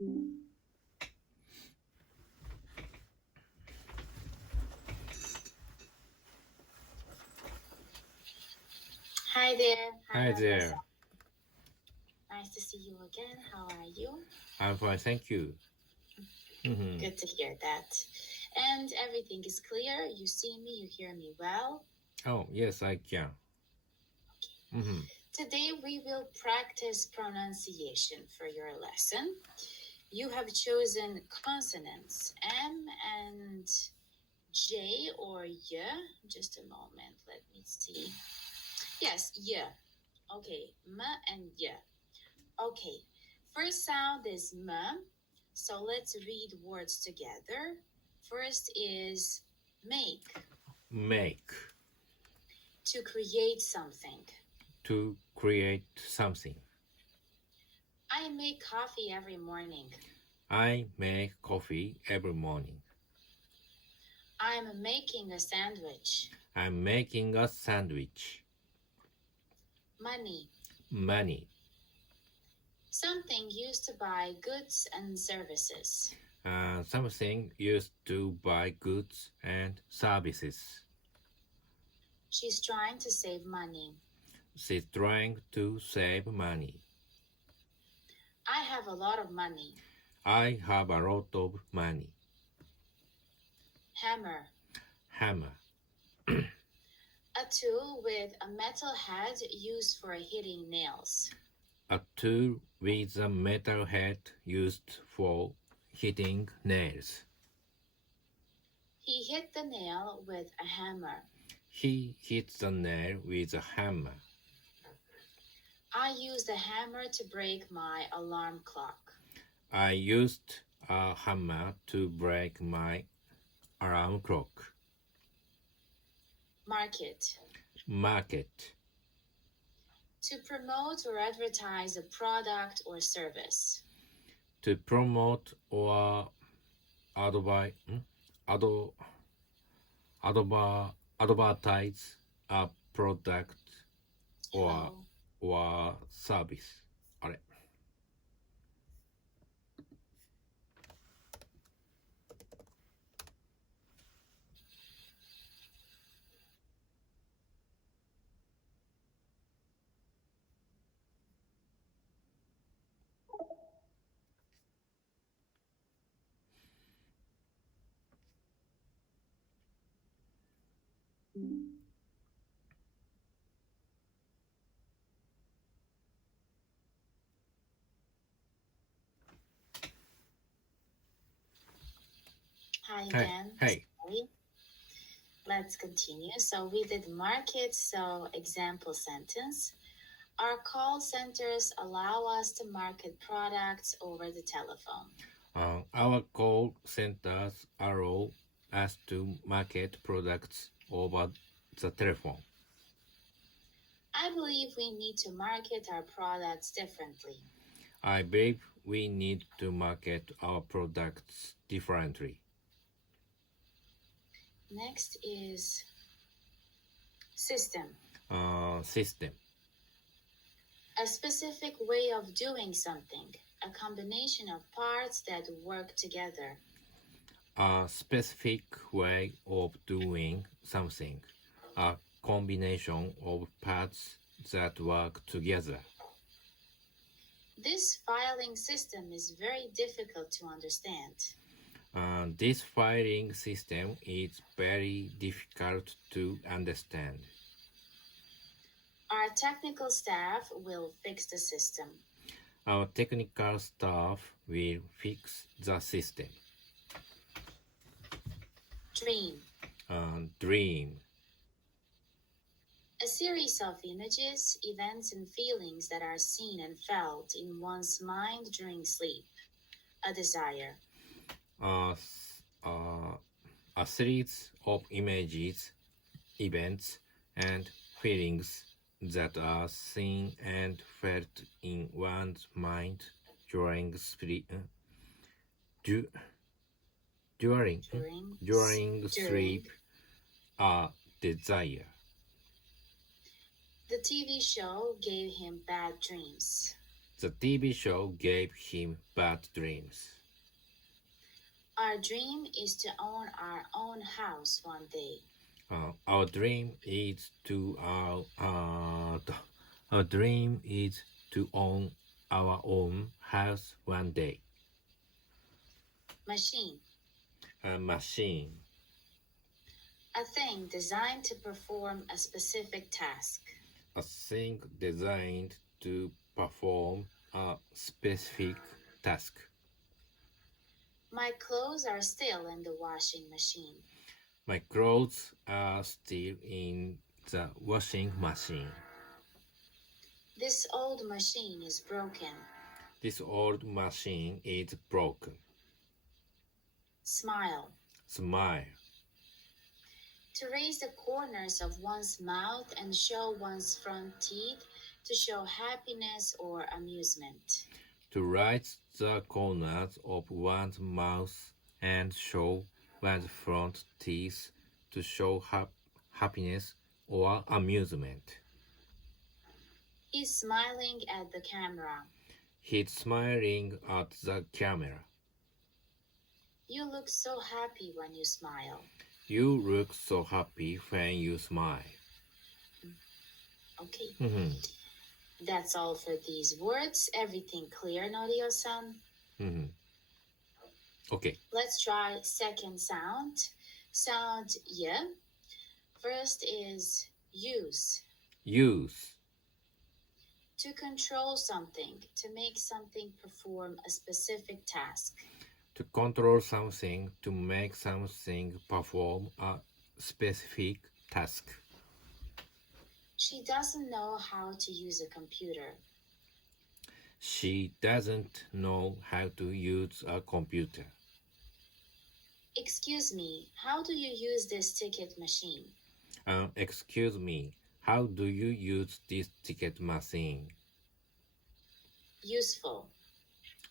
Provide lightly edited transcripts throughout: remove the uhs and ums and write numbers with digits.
Hi there. Hi there. Nice to see you again. How are you? I'm fine, thank you. Good to hear that. And everything is clear. You see me, you hear me well. Oh, yes, I can. Today we will practice pronunciation for your lesson. You have chosen consonants M and J or Y. Just a moment, let me see. Yes, Y. Okay, M and Y. Okay, first sound is M. So let's read words together. First is make. Make. To create something. To create something. I make coffee every morning. I make coffee every morning. I'm making a sandwich. I'm making a sandwich. Money. Money. Something used to buy goods and services. Something used to buy goods and services. She's trying to save money. She's trying to save money. I have a lot of money. I have a lot of money. Hammer. Hammer. A tool with a metal head used for hitting nails. A tool with a metal head used for hitting nails. He hit the nail with a hammer. He hit the nail with a hammer. I used a hammer to break my alarm clock. I used a hammer to break my alarm clock. Market. Market. To promote or advertise a product or service. To promote or advertise a product or service. あれ。Hi again. Hey. Sorry. Let's continue. So we did market, so example sentence. Our call centers allow us to market products over the telephone. Our call centers allow us to market products over the telephone. I believe we need to market our products differently. I believe we need to market our products differently. Next is system. System. A specific way of doing something, a combination of parts that work together. A specific way of doing something, a combination of parts that work together. This filing system is very difficult to understand. This filing system is very difficult to understand. Our technical staff will fix the system. Our technical staff will fix the system. Dream. Dream. A series of images, events, and feelings that are seen and felt in one's mind during sleep. A desire. A series of images, events, and feelings that are seen and felt in one's mind during sleep. During sleep, a desire. The TV show gave him bad dreams. The TV show gave him bad dreams. Our dream is to own our own house one day. Our dream is to own our own house one day. Machine. A machine. A thing designed to perform a specific task. A thing designed to perform a specific task. My clothes are still in the washing machine. My clothes are still in the washing machine. This old machine is broken. This old machine is broken. Smile. Smile. To raise the corners of one's mouth and show one's front teeth to show happiness or amusement. To raise the corners of one's mouth and show one's front teeth to show happiness or amusement. He's smiling at the camera. He's smiling at the camera. You look so happy when you smile. You look so happy when you smile. Okay. Mm-hmm. That's all for these words. Everything clear, Norio-san? Mm-hmm. Okay. Let's try second sound. Sound y. First is use. Use. To control something, to make something perform a specific task. To control something, to make something perform a specific task. She doesn't know how to use a computer. She doesn't know how to use a computer. Excuse me, how do you use this ticket machine? Excuse me, how do you use this ticket machine? Useful.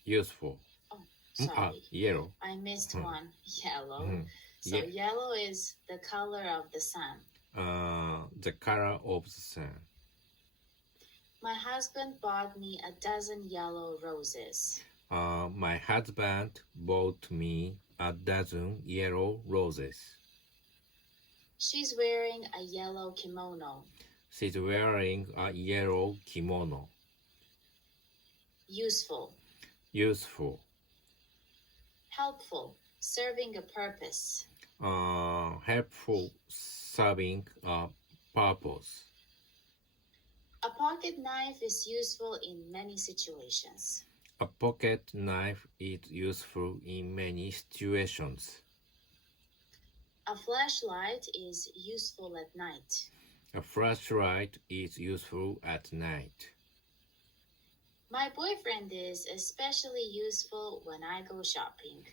Useful. Oh, sorry. Yellow. I missed one. Yellow. Mm. So yellow is the color of the sun. The color of the sun. My husband bought me a dozen yellow roses. My husband bought me a dozen yellow roses. She's wearing a yellow kimono. She's wearing a yellow kimono. Useful. Useful. Helpful. Serving a purpose. Helpful. Serving a purpose. A pocket knife is useful in many situations. A pocket knife is useful in many situations. A flashlight is useful at night. A flashlight is useful at night. My boyfriend is especially useful when I go shopping.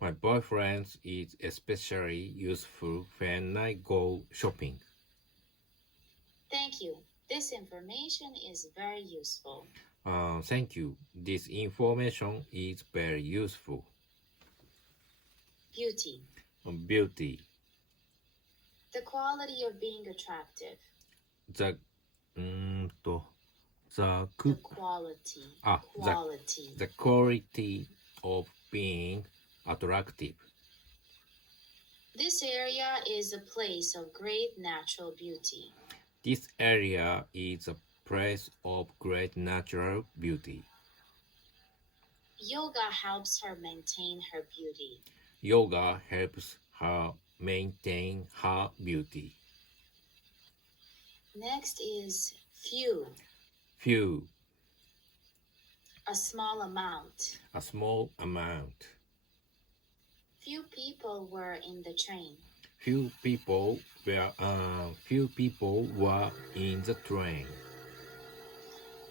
My boyfriend is especially useful when I go shopping. Thank you. This information is very useful. Thank you. This information is very useful. Beauty. Beauty. The quality of being attractive. The Quality. The quality of being attractive. This area is a place of great natural beauty. This area is a place of great natural beauty. Yoga helps her maintain her beauty. Yoga helps her maintain her beauty. Next is few. Few. A small amount. A small amount. Few people were in the train. Few people were in the train.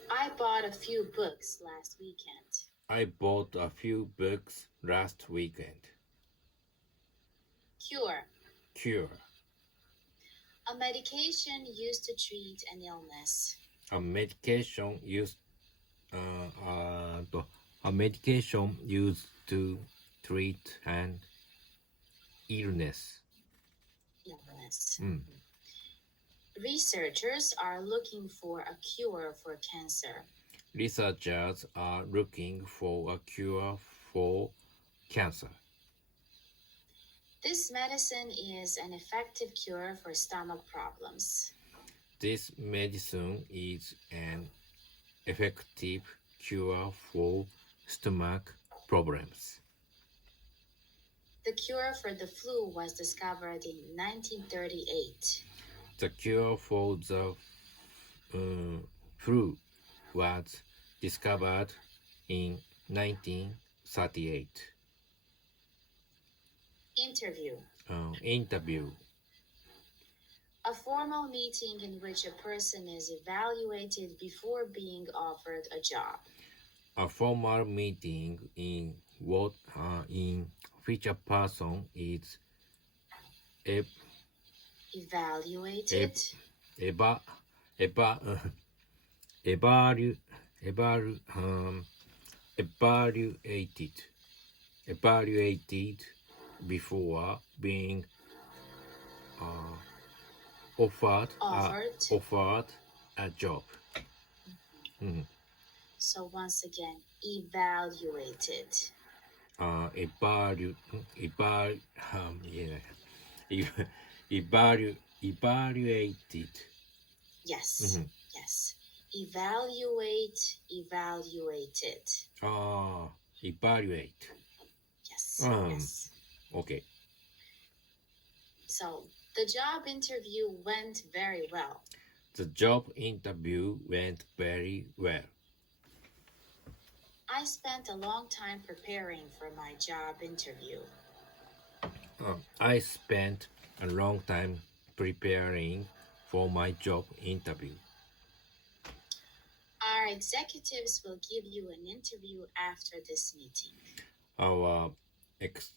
I bought a few books last weekend. I bought a few books last weekend. Cure. Cure. A medication used to treat an illness. A medication used to treat an illness. Illness. Researchers are looking for a cure for cancer. researchers are looking for a cure for cancer. This medicine is an effective cure for stomach problems. This medicine is an effective cure for stomach problems. The cure for the flu was discovered in 1938. The cure for the flu was discovered in 1938. Interview. A formal meeting in which a person is evaluated before being offered a job. A formal meeting in which a person is evaluated. Evaluated before being offered a job. So once again, evaluated. Evaluated. Yes. Yes. Evaluated. Evaluate. Yes. Yes. Okay. So the job interview went very well. The job interview went very well. I spent a long time preparing for my job interview. I spent a long time preparing for my job interview. Our executives will give you an interview after this meeting. Our executives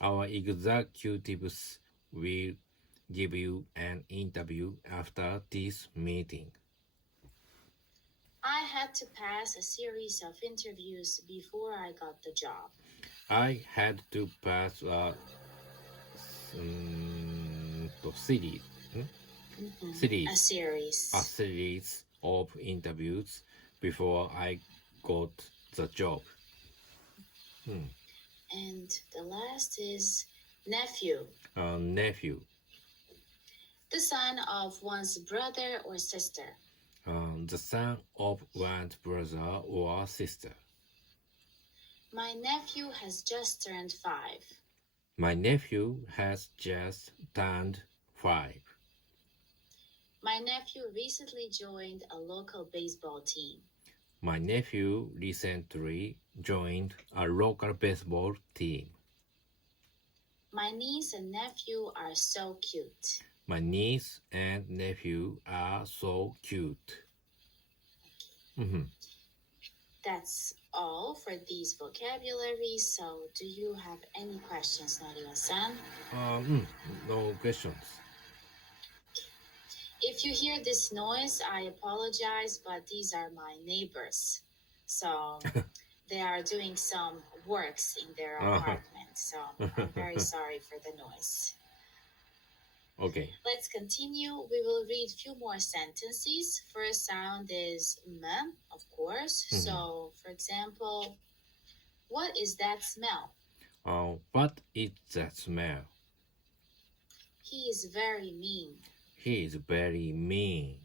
Our executives will give you an interview after this meeting. I had to pass a series of interviews before I got the job. I had to pass a series of interviews before I got the job. And the last is nephew. Nephew. The son of one's brother or sister. The son of one's brother or sister. My nephew has just turned 5. My nephew has just turned 5. My nephew recently joined a local baseball team. My nephew recently joined a local baseball team. My niece and nephew are so cute. My niece and nephew are so cute. That's all for these vocabularies. So, do you have any questions, Naria-san? No questions. If you hear this noise, I apologize, but these are my neighbors. So, they are doing some works in their apartment. So, I'm very sorry for the noise. Okay. Let's continue. We will read a few more sentences. First sound is m, of course. So, for example, what is that smell? What is that smell? He is very mean. He is very mean.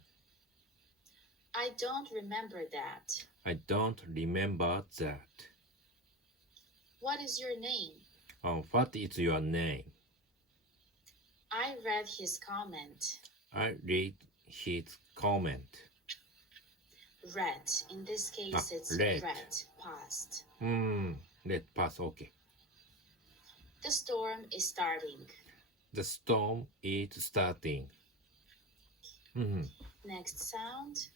I don't remember that. I don't remember that. What is your name? What is your name? I read his comment. I read his comment. Read. In this case, it's read. Past. Read past, okay. The storm is starting. The storm is starting. Next sound.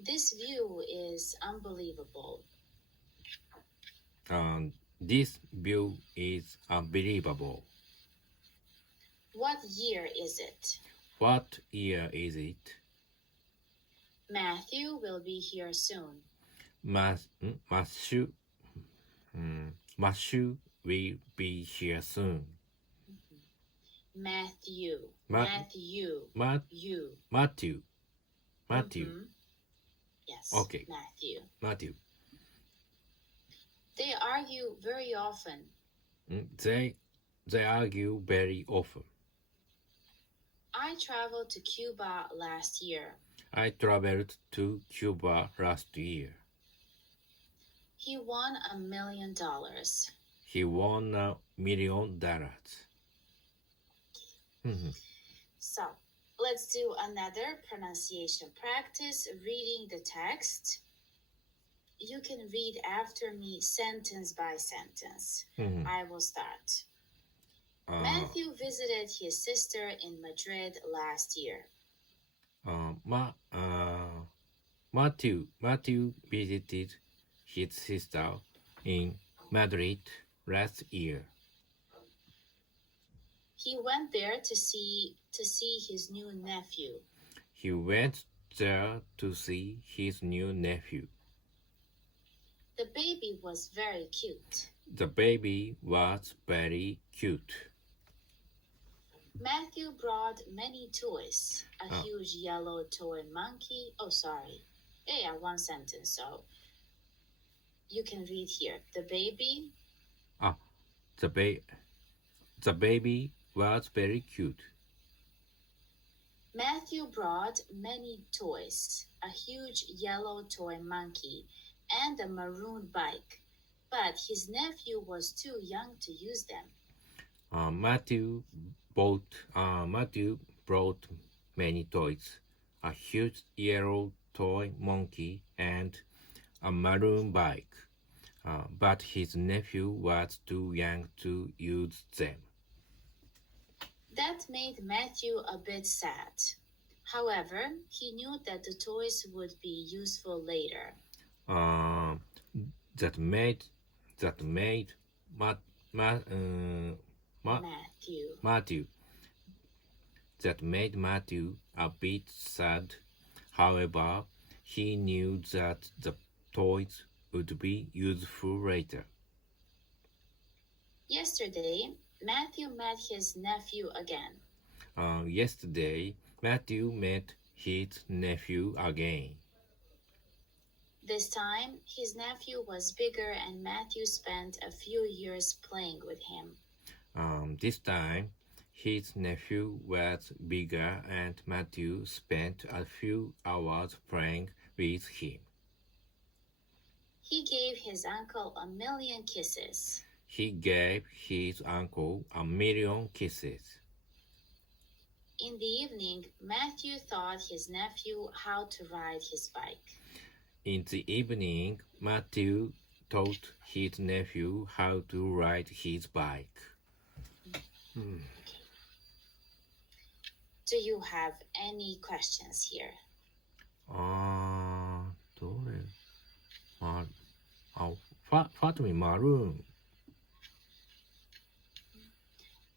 This view is unbelievable. This view is unbelievable. What year is it? What year is it? Matthew will be here soon. Matthew Matthew will be here soon. Matthew. Matthew. Yes. Okay. Matthew. They argue very often. They argue very often. I traveled to Cuba last year. I traveled to Cuba last year. He won $1 million. He won $1 million. So, let's do another pronunciation practice, reading the text. You can read after me sentence by sentence. I will start. Matthew visited his sister in Madrid last year. Matthew visited his sister in Madrid last year. He went there to see his new nephew. He went there to see his new nephew. The baby was very cute. The baby was very cute. Matthew brought many toys. A huge yellow toy monkey. Oh, sorry. Yeah, one sentence. So you can read here. The baby. The baby was very cute. Matthew brought many toys. A huge yellow toy monkey and a maroon bike. But his nephew was too young to use them. Matthew brought many toys, a huge yellow toy monkey and a maroon bike, but his nephew was too young to use them. That made Matthew a bit sad. However, he knew that the toys would be useful later. That made Matthew a bit sad. However, he knew that the toys would be useful later. Yesterday, Matthew met his nephew again. Yesterday, Matthew met his nephew again. This time, his nephew was bigger and Matthew spent a few years playing with him. This time, his nephew was bigger and Matthew spent a few hours playing with him. He gave his uncle 1,000,000 kisses. He gave his uncle 1,000,000 kisses. In the evening, Matthew taught his nephew how to ride his bike. In the evening, Matthew taught his nephew how to ride his bike. Okay. Do you have any questions here? どれFatmi maroon.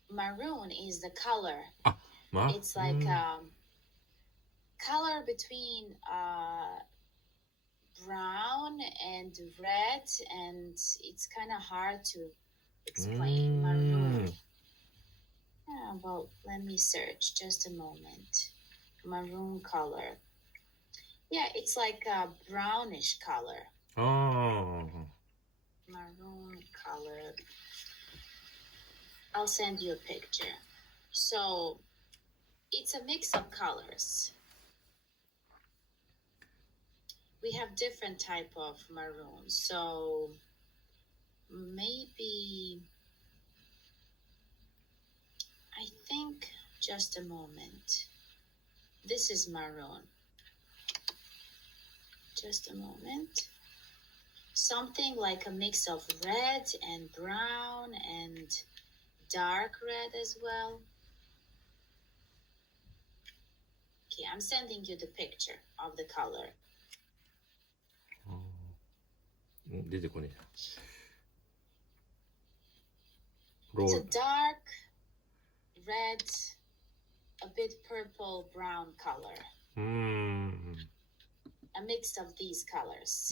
Maroon is the color. It's like color between brown and red, and it's kind of hard to explain. Maroon. Well, let me search just a moment. Maroon color. Yeah, it's like a brownish color. Maroon color. I'll send you a picture. So it's a mix of colors. We have different type of maroon. So maybe, I think, just a moment. This is maroon. Just a moment. Something like a mix of red and brown and dark red as well. Okay, I'm sending you the picture of the color. 出てこねえ。 It's a dark red, a bit purple brown color. A mix of these colors.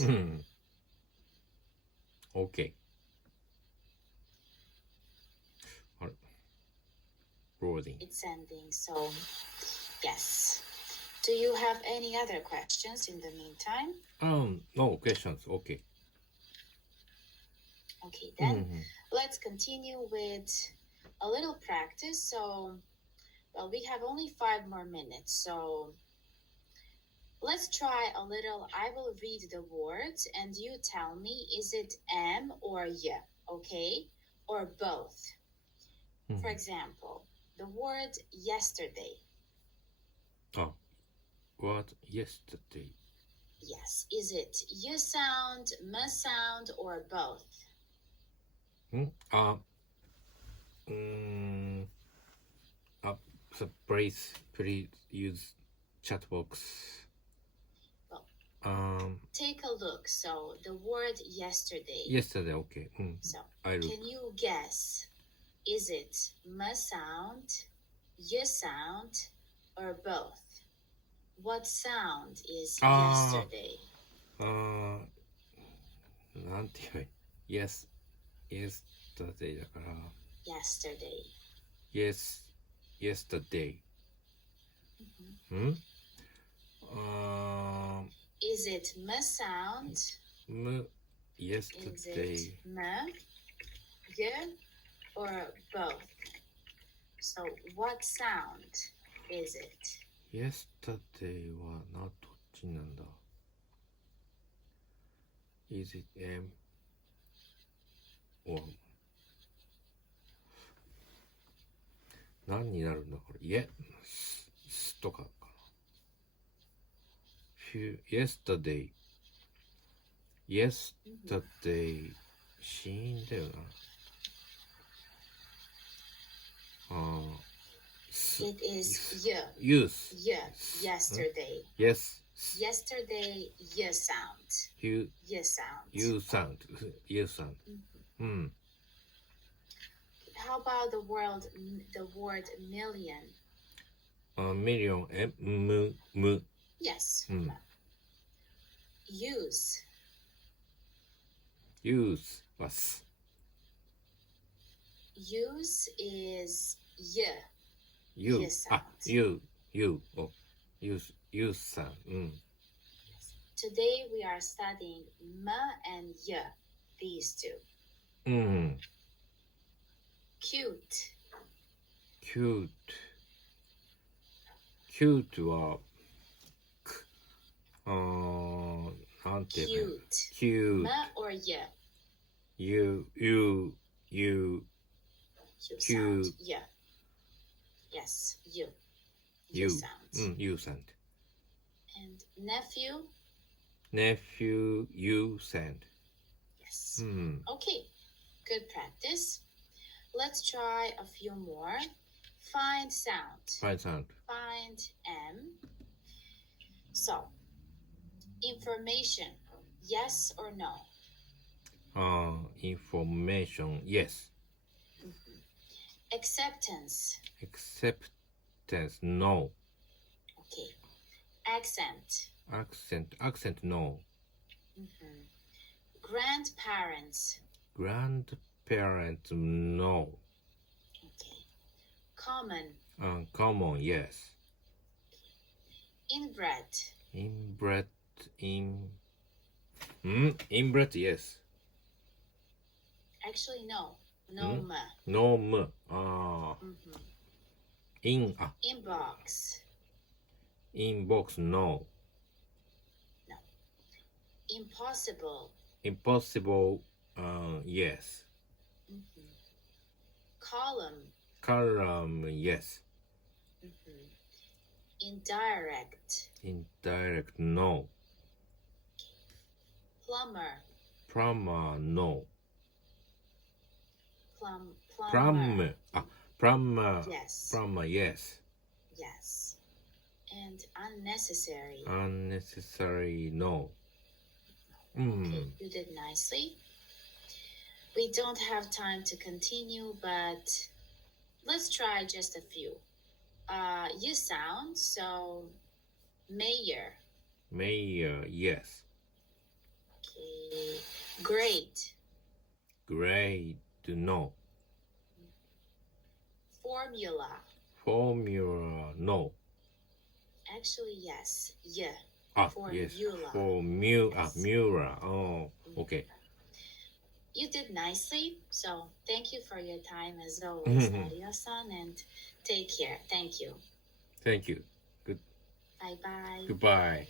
Okay. recording. It's ending, so yes. Do you have any other questions in the meantime? No questions. Okay. Okay, then let's continue with a little practice. So, well, we have only 5 more minutes. So, let's try a little. I will read the words and you tell me, is it am or y? Okay? Or both. For example, the word yesterday. What yesterday? Yes. Is it y sound, m sound, or both? So please use chat box. Well, take a look. So the word yesterday. Yesterday, okay. So I look. can you guess? Is it m sound, y sound, or both? What sound is yesterday? なんて言えばいい yesterday だから Yesterday. yesterday. Is it m sound? Yesterday. Is it m, y, or both? So what sound is it? Yesterday はどっちなんだ Is it M or 何になるんだこれすとかかな Yesterday 死因だよなIt is y. Use. Y. Yesterday. Yes. Yesterday, y sound. You sound. sound. How about the word million? Million. Yes. Use. Use was. Use is y. You sound. You sound. Today we are studying m and y, these two. Cute. Cute はなんて言えばいい Cute. Cute. M or y? You sound. Y. Yes, you. You sound. You sound. And nephew? Nephew, you sound. Yes. Okay, good practice. Let's try a few more. Find sound. Find sound. Find M. So, information, yes or no? Information, yes. Acceptance. Acceptance, no. Okay. Accent. Accent, no. Grandparents. Grandparents, no. Okay. Common. Common, yes. Inbred. Inbred, yes. Actually, no. No. No. Inbox. Inbox, no. No. Impossible. Impossible, yes. Column, yes. Indirect, no. Plumber, no. Plumber, yes. Plumber, yes. Yes. And unnecessary. Unnecessary, no. Okay, you did nicely. We don't have time to continue, but let's try just a few. You sound, so mayor. Mayor, yes. Okay. Great. Great, no. Formula. Formula, no. Actually, yes. Yeah. Yes. Formula. Formula. Oh, okay. You did nicely. So thank you for your time as always, Mario-san, and take care. Thank you. Thank you. Bye-bye. Goodbye.